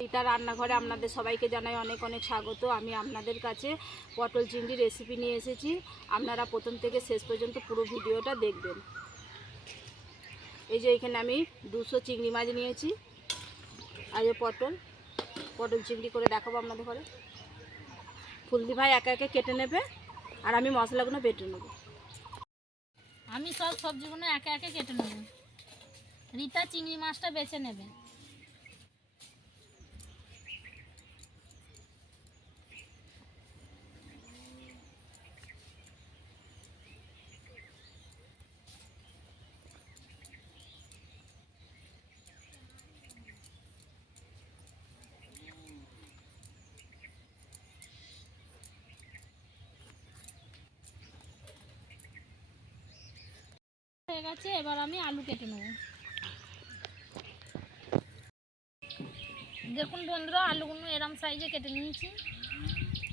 রিতা রান্নাঘরে আপনাদের সবাইকে জানাই অনেক অনেক স্বাগত। আমি আপনাদের কাছে পটল চিংড়ি রেসিপি নিয়ে এসেছি। আপনারা প্রথম থেকে শেষ পর্যন্ত পুরো ভিডিওটা দেখবেন। এই যে এখানে আমি 200 চিংড়ি মাছ নিয়েছি, আর এই পটল চিংড়ি করে দেখাবো আপনাদের ঘরে। ফুলদি ভাই একে একে কেটে নেবে আর আমি মশলাগুলো বেটে নেব। আমি সব সবজিগুলো একে একে কেটে নেব। রিতা চিংড়ি মাছটা বেছে নেবে। হয়ে গেছে, এবার আমি আলু কেটে নেব। দেখুন বন্ধুরা, আলুগুলো এরম সাইজে কেটে নিয়েছি,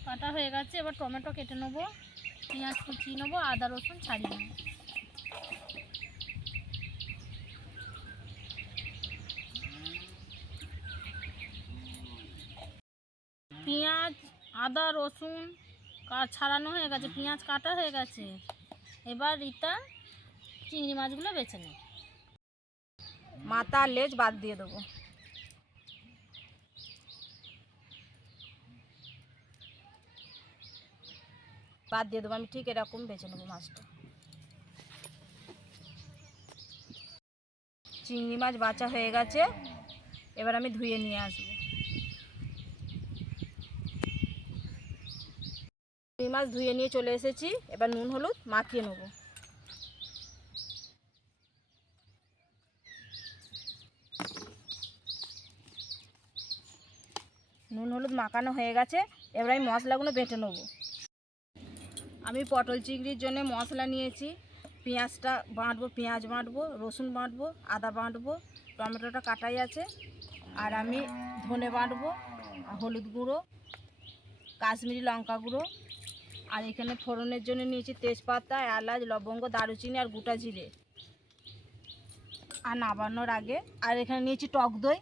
কাটা হয়ে গেছে। এবার টমেটো কেটে নেব, পেঁয়াজ কুচিয়ে নেবো, আদা রসুন ছাড়িয়ে নেব। পেঁয়াজ আদা রসুন ছাড়ানো হয়ে গেছে, পেঁয়াজ কাটা হয়ে গেছে। এবার রিতা চিংড়ি মাছগুলো বেছে নেব। মাথা আর লেজ বাদ দিয়ে দেবো। আমি ঠিক এরকম বেছে নেবো মাছটা। চিংড়ি মাছ বাছা হয়ে গেছে, এবার আমি ধুয়ে নিয়ে আসবো। চিংড়ি মাছ ধুয়ে নিয়ে চলে এসেছি, এবার নুন হলুদ মাখিয়ে নেবো। নুন হলুদ মাখানো হয়ে গেছে, এবার আমি মশলাগুলো বেটে নেব। আমি পটল চিংড়ির জন্য মশলা নিয়েছি। পেঁয়াজটা বাঁটবো, পেঁয়াজ বাঁটবো, রসুন বাঁটবো, আদা বাঁটবো, টমেটোটা কাটাই আছে, আর আমি ধনে বাঁটবো, হলুদ গুঁড়ো, কাশ্মীরি লঙ্কা গুঁড়ো, আর এখানে ফোড়নের জন্য নিয়েছি তেজপাতা, এলাচ, লবঙ্গ, দারুচিনি আর গোটা জিরে। আর নামানোর আগে আর এখানে নিয়েছি টক দই,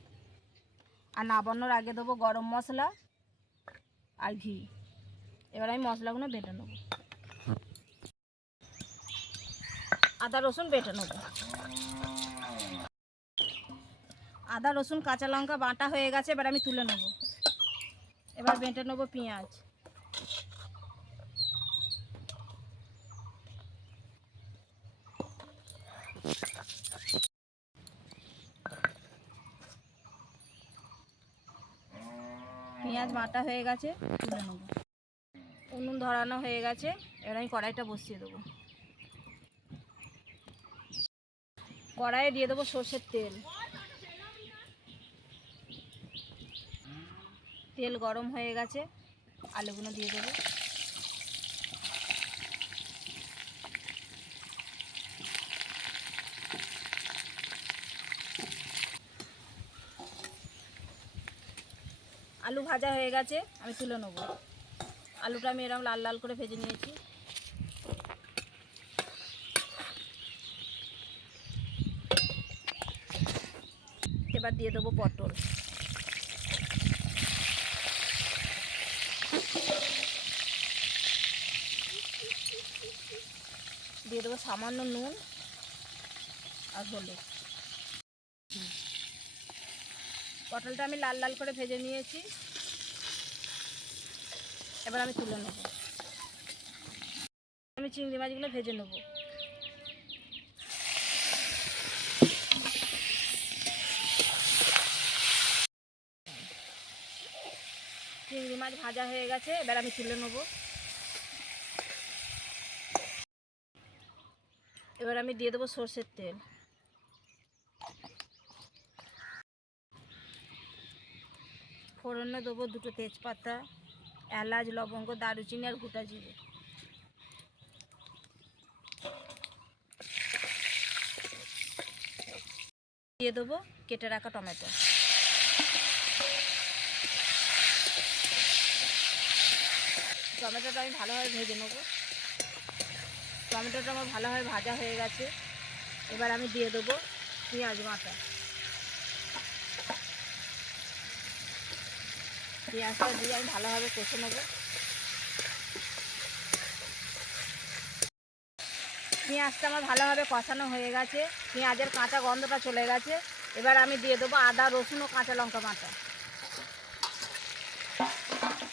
আর নামানোর আগে দেবো গরম মশলা আর ঘি। এবার আমি মশলাগুলো বেটে নেব। আদা রসুন বেটে নেব। আদা রসুন কাঁচা লঙ্কা বাটা হয়ে গেছে, এবার আমি তুলে নেব। এবার বেটে নেব পেঁয়াজ। পেঁয়াজ বাটা হয়ে গেছে, তুলে নেব। উনুন ধরানো হয়ে গেছে, এবার আমি কড়াইটা বসিয়ে দেবো। কড়াইয়ে দিয়ে দেবো সর্ষের তেল। তেল গরম হয়ে গেছে, আলুগুলো দিয়ে দেবো। আলু ভাজা হয়ে গেছে, আমি তুলে নেব। আলুটা আমি এরকম লাল লাল করে ভেজে নিয়েছি। এবার দিয়ে দেবো পটল। দিয়ে দেবো সামান্য নুন আর হলুদ। পটলটা আমি লাল লাল করে ভেজে নিয়েছি, এবার আমি তুলে নেব। আমি চিংড়ি মাছগুলো ভেজে নেব। চিংড়ি মাছ ভাজা হয়ে গেছে, এবার আমি তুলে নেব। এবার আমি দিয়ে দেবো সর্ষের তেল। ফোড়নে দেবো দুটো তেজপাতা, এলাচ, লবঙ্গ, দারুচিনি আর গোটা জিরে। দিয়ে দেবো কেটে রাখা টমেটো। টমেটোটা আমি ভালোভাবে ভেজে নেব। টমেটোটা আমার ভালোভাবে ভাজা হয়ে গেছে, এবার আমি দিয়ে দেবো পেঁয়াজ বাটা। পেঁয়াজটা দিয়ে আমি ভালোভাবে কষে নেব। পেঁয়াজটা আমার ভালোভাবে কষানো হয়ে গেছে, পেঁয়াজের কাঁচা গন্ধটা চলে গেছে। এবার আমি দিয়ে দেবো আদা, রসুন ও কাঁচা লঙ্কা বাটা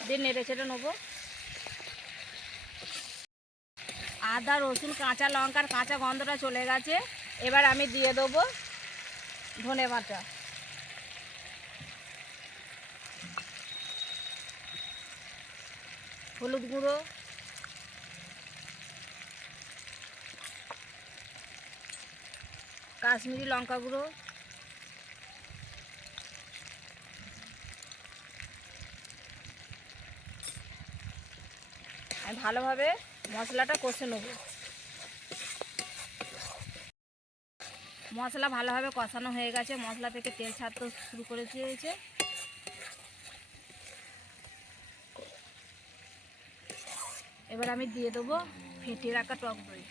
দিয়ে নেড়ে চেড়ে নেবো। আদা, রসুন, কাঁচা লঙ্কার কাঁচা গন্ধটা চলে গেছে। এবার আমি দিয়ে দেবো ধনে বাটা, হলুদ গুঁড়ো, কাশ্মীরি লঙ্কা গুঁড়ো, আমি ভালোভাবে মশলাটা কষে নেব। মশলা ভালোভাবে কষানো হয়ে গেছে, মশলা থেকে তেল ছাড়তে শুরু করে দিয়েছে। এবার আমি দিয়ে দেবো ফেটিয়ে রাখা টক দই।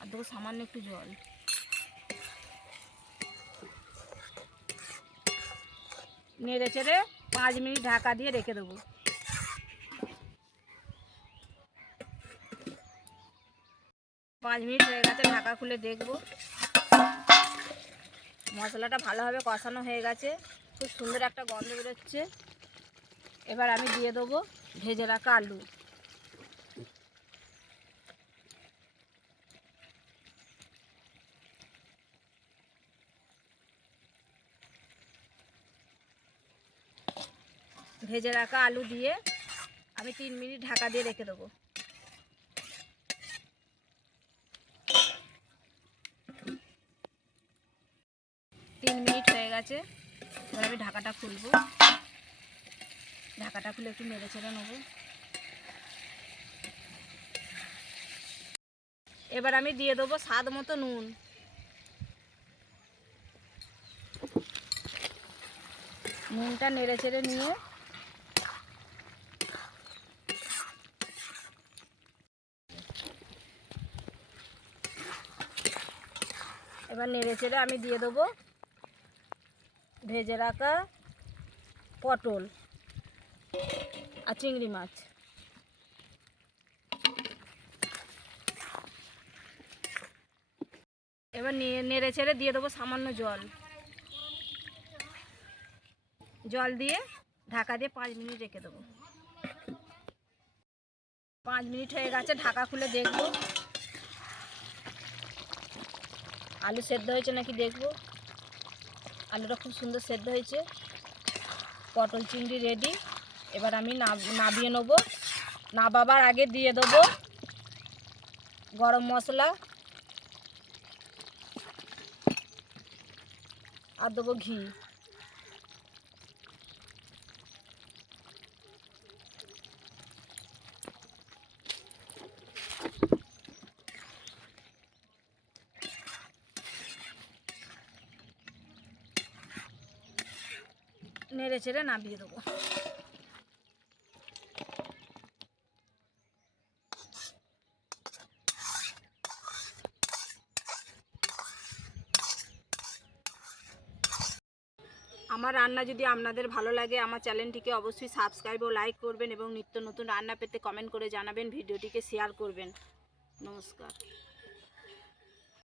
আর দেবো সামান্য একটু জল। নেড়ে চেড়ে 5 মিনিট ঢাকা দিয়ে রেখে দেবো। পাঁচ মিনিট হয়ে গেছে, ঢাকা খুলে দেখব। মশলাটা ভালোভাবে কষানো হয়ে গেছে, খুব সুন্দর একটা গন্ধ বেরোচ্ছে। এবার আমি দিয়ে দেবো ভেজে রাখা আলু। ভেজে রাখা আলু দিয়ে আমি 3 মিনিট ঢাকা দিয়ে রেখে দেবো। 3 মিনিট হয়ে গেছে, এবার আমি ঢাকাটা খুলবো। ঢাকাটা খুলে একটু নেড়ে চেড়ে নেব। এবার আমি দিয়ে দেবো স্বাদ মতো নুন। নুনটা নেড়ে চেড়ে নিয়ে এবার নেড়ে চেড়ে আমি দিয়ে দেবো ভেজে রাখা পটল আর চিংড়ি মাছ। এবার নেড়ে চেড়ে দিয়ে দেবো সামান্য জল। জল দিয়ে ঢাকা দিয়ে 5 মিনিট রেখে দেবো। 5 মিনিট হয়ে গেছে, ঢাকা খুলে দেখব আলু সেদ্ধ হয়েছে নাকি দেখব। আলুটা খুব সুন্দর সেদ্ধ হয়েছে, পটল চিংড়ি রেডি। এবার আমি নাবিয়ে নেব। নাবাবার আগে দিয়ে দেবো গরম মশলা আর দেবো ঘি। নেড়ে চেড়ে নাবিয়ে দেবো। আমার রান্না যদি আপনাদের ভালো লাগে, আমার চ্যানেলটিকে অবশ্যই সাবস্ক্রাইব ও লাইক করবেন এবং নিত্য নতুন রান্না পেতে কমেন্ট করে জানাবেন, ভিডিওটিকে শেয়ার করবেন। নমস্কার।